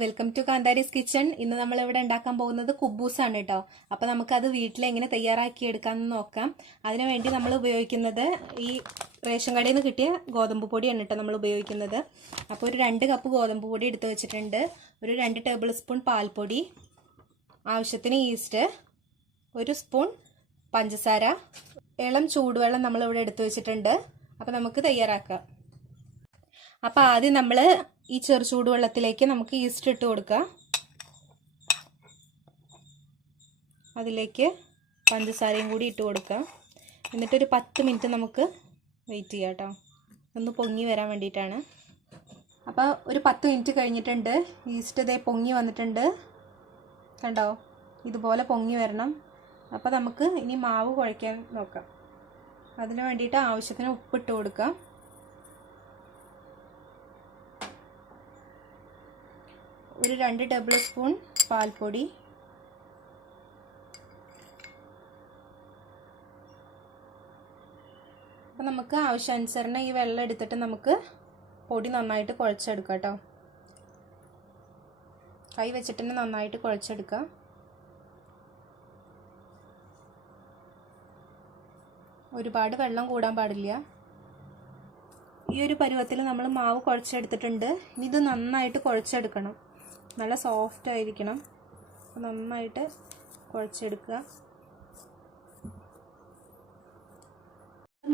Welcome to Kantharis kitchen. ഇന്ന് നമ്മൾ ഇവിടെ ഉണ്ടാക്കാൻ പോകുന്നത് കുബൂസ് ആണ് കേട്ടോ. അപ്പോൾ നമുക്കത് വീട്ടിൽ എങ്ങനെ തയ്യാറാക്കി എടുക്കാമെന്ന് നോക്കാം. അതിനുവേണ്ടി നമ്മൾ ഉപയോഗിക്കുന്നത് ഈ റേഷൻ കടയിൽ നിന്ന് കിട്ടിയ ഗോതമ്പ് പൊടിയാണ് കേട്ടോ നമ്മൾ ഉപയോഗിക്കുന്നത്. അപ്പോൾ ഒരു 2 കപ്പ് ഗോതമ്പ് പൊടി എടുത്ത് വെച്ചിട്ടുണ്ട്. ഒരു 2 ടേബിൾ സ്പൂൺ പാൽപ്പൊടി, ആവശ്യത്തിന് ഈസ്റ്റ്, 1 സ്പൂൺ പഞ്ചസാര, ഇളം ചൂടുവെള്ളം നമ്മളിവിടെ എടുത്ത് വെച്ചിട്ടുണ്ട്. അപ്പോൾ നമുക്ക് തയ്യാറാക്കാം. അപ്പോൾ ആദ്യം നമ്മൾ ഈ ചെറു ചൂടുവെള്ളത്തിലേക്ക് നമുക്ക് ഈസ്റ്റ് ഇട്ട് കൊടുക്കാം. അതിലേക്ക് പഞ്ചസാരയും കൂടി ഇട്ട് കൊടുക്കാം. എന്നിട്ടൊരു 10 മിനിറ്റ് നമുക്ക് വെയിറ്റ് ചെയ്യാം കേട്ടോ. ഒന്ന് പൊങ്ങി വരാൻ വേണ്ടിയിട്ടാണ്. അപ്പോൾ ഒരു 10 മിനിറ്റ് കഴിഞ്ഞിട്ടുണ്ട്. ഈസ്റ്റ് ഇതേ പൊങ്ങി വന്നിട്ടുണ്ട്, കണ്ടോ? ഇതുപോലെ പൊങ്ങി വരണം. അപ്പോൾ നമുക്ക് ഇനി മാവ് കുഴയ്ക്കാൻ നോക്കാം. അതിന് വേണ്ടിയിട്ട് ആവശ്യത്തിന് ഉപ്പിട്ട് കൊടുക്കാം. ഒരു 2 ടേബിൾ സ്പൂൺ പാൽപ്പൊടി, അപ്പോൾ നമുക്ക് ആവശ്യാനുസരണം ഈ വെള്ളം എടുത്തിട്ട് നമുക്ക് പൊടി നന്നായിട്ട് കുഴച്ചെടുക്കാം കേട്ടോ. കൈ വെച്ചിട്ട് തന്നെ നന്നായിട്ട് കുഴച്ചെടുക്കാം. ഒരുപാട് വെള്ളം കൂടാൻ പാടില്ല. ഈ ഒരു പരുവത്തിൽ നമ്മൾ മാവ് കുഴച്ചെടുത്തിട്ടുണ്ട്. ഇനി ഇത് നന്നായിട്ട് കുഴച്ചെടുക്കണം. നല്ല സോഫ്റ്റ് ആയിരിക്കണം. നന്നായിട്ട് കുഴച്ചെടുക്കുക.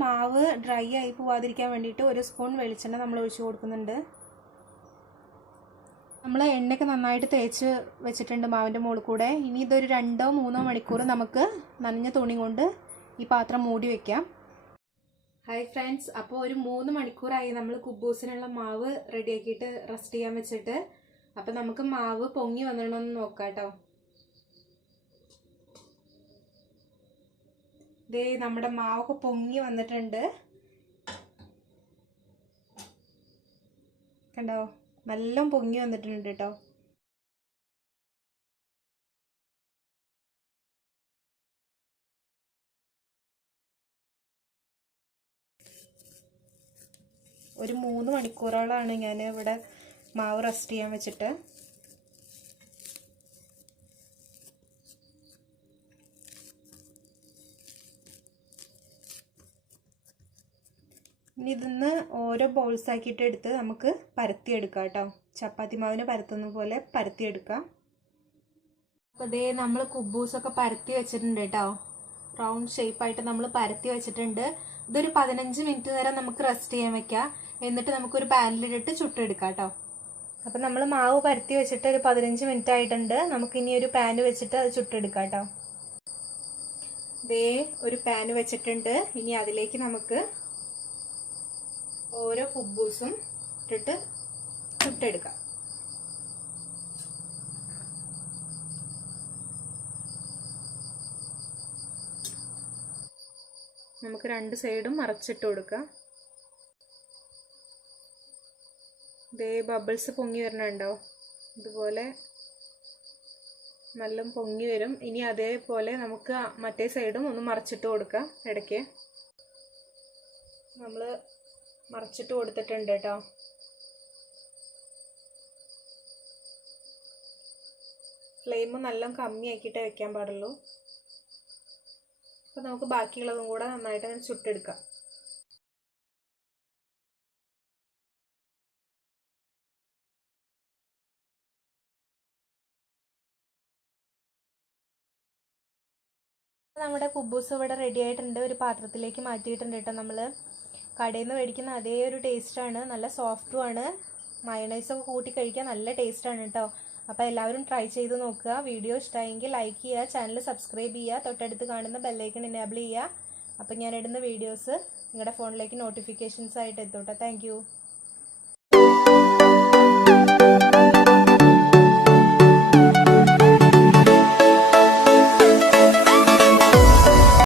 മാവ് ഡ്രൈ ആയി പോവാതിരിക്കാൻ വേണ്ടിയിട്ട് 1 സ്പൂൺ വെളിച്ചെണ്ണ നമ്മൾ ഒഴിച്ചു കൊടുക്കുന്നുണ്ട്. നമ്മൾ എണ്ണയൊക്കെ നന്നായിട്ട് തേച്ച് വെച്ചിട്ടുണ്ട് മാവിൻ്റെ മുകളിൽ കൂടെ. ഇനി ഇതൊരു 2-3 മണിക്കൂർ നമുക്ക് നനഞ്ഞ തുണി കൊണ്ട് ഈ പാത്രം മൂടി വെക്കാം. ഹായ് ഫ്രണ്ട്സ്, അപ്പോൾ ഒരു 3 മണിക്കൂറായി നമ്മൾ കുബൂസിനുള്ള മാവ് റെഡിയാക്കിയിട്ട് റെസ്റ്റ് ചെയ്യാൻ വെച്ചിട്ട്. അപ്പം നമുക്ക് മാവ് പൊങ്ങി വന്നിടണമെന്ന് നോക്കാം കേട്ടോ. ദേ നമ്മുടെ മാവൊക്കെ പൊങ്ങി വന്നിട്ടുണ്ട്, കണ്ടോ? നല്ല പൊങ്ങി വന്നിട്ടുണ്ട് കേട്ടോ. ഒരു 3 മണിക്കൂറോളാണ് ഞാൻ ഇവിടെ മാവ് റെസ്റ്റ് ചെയ്യാൻ വെച്ചിട്ട്. ഇനി ഇതിന്ന് ഓരോ ബോൾസ് ആക്കിയിട്ട് എടുത്ത് നമുക്ക് പരത്തിയെടുക്കാം കേട്ടോ. ചപ്പാത്തി മാവിന് പരത്തുന്ന പോലെ പരത്തിയെടുക്കാം. അപ്പോൾ ഇതേ നമ്മൾ കുബൂസൊക്കെ പരത്തി വെച്ചിട്ടുണ്ട് കേട്ടോ. റൗണ്ട് ഷേപ്പായിട്ട് നമ്മൾ പരത്തി വെച്ചിട്ടുണ്ട്. ഇതൊരു 15 മിനിറ്റ് നേരം നമുക്ക് റെസ്റ്റ് ചെയ്യാൻ വെക്കാം. എന്നിട്ട് നമുക്കൊരു പാനിലിട്ടിട്ട് ചുട്ടെടുക്കാം കേട്ടോ. അപ്പം നമ്മൾ മാവ് പരത്തി വെച്ചിട്ട് ഒരു 15 മിനിറ്റ് ആയിട്ടുണ്ട്. നമുക്കിനി ഒരു പാന് വെച്ചിട്ട് അത് ചുട്ടെടുക്കാം കേട്ടോ. ഇതേ ഒരു പാന് വെച്ചിട്ടുണ്ട്. ഇനി അതിലേക്ക് നമുക്ക് ഓരോ കുബൂസും ഇട്ടിട്ട് ചുട്ടെടുക്കാം. നമുക്ക് 2 സൈഡും മറച്ചിട്ട് കൊടുക്കാം. ഇതേ ബബിൾസ് പൊങ്ങി വരണുണ്ടോ? ഇതുപോലെ നല്ല പൊങ്ങി വരും. ഇനി അതേപോലെ നമുക്ക് മറ്റേ സൈഡും ഒന്ന് മറച്ചിട്ട് കൊടുക്കാം. ഇടയ്ക്ക് നമ്മൾ മറച്ചിട്ട് കൊടുത്തിട്ടുണ്ട് കേട്ടോ. ഫ്ലെയിം നല്ല കമ്മിയാക്കിയിട്ടേ വെക്കാൻ പാടുള്ളൂ. അപ്പോൾ നമുക്ക് ബാക്കിയുള്ളതും കൂടെ നന്നായിട്ട് ചുട്ടെടുക്കാം. നമ്മുടെ കുബൂസ് ഇവിടെ റെഡി ആയിട്ടുണ്ട്. ഒരു പാത്രത്തിലേക്ക് മാറ്റിയിട്ടുണ്ട് കേട്ടോ. നമ്മൾ കടയിൽ നിന്ന് മേടിക്കുന്ന അതേ ഒരു ടേസ്റ്റാണ്. നല്ല സോഫ്റ്റുമാണ്. മയണൈസൊക്കെ കൂട്ടി കഴിക്കാൻ നല്ല ടേസ്റ്റാണ് കേട്ടോ. അപ്പോൾ എല്ലാവരും ട്രൈ ചെയ്ത് നോക്കുക. വീഡിയോ ഇഷ്ടമായെങ്കിൽ ലൈക്ക് ചെയ്യുക, ചാനൽ സബ്സ്ക്രൈബ് ചെയ്യുക, തൊട്ടടുത്ത് കാണുന്ന ബെല്ലൈക്കൺ എനേബിൾ ചെയ്യുക. അപ്പോൾ ഞാൻ ഇടുന്ന വീഡിയോസ് നിങ്ങളുടെ ഫോണിലേക്ക് നോട്ടിഫിക്കേഷൻസ് ആയിട്ട് എത്തൂട്ടോ. താങ്ക്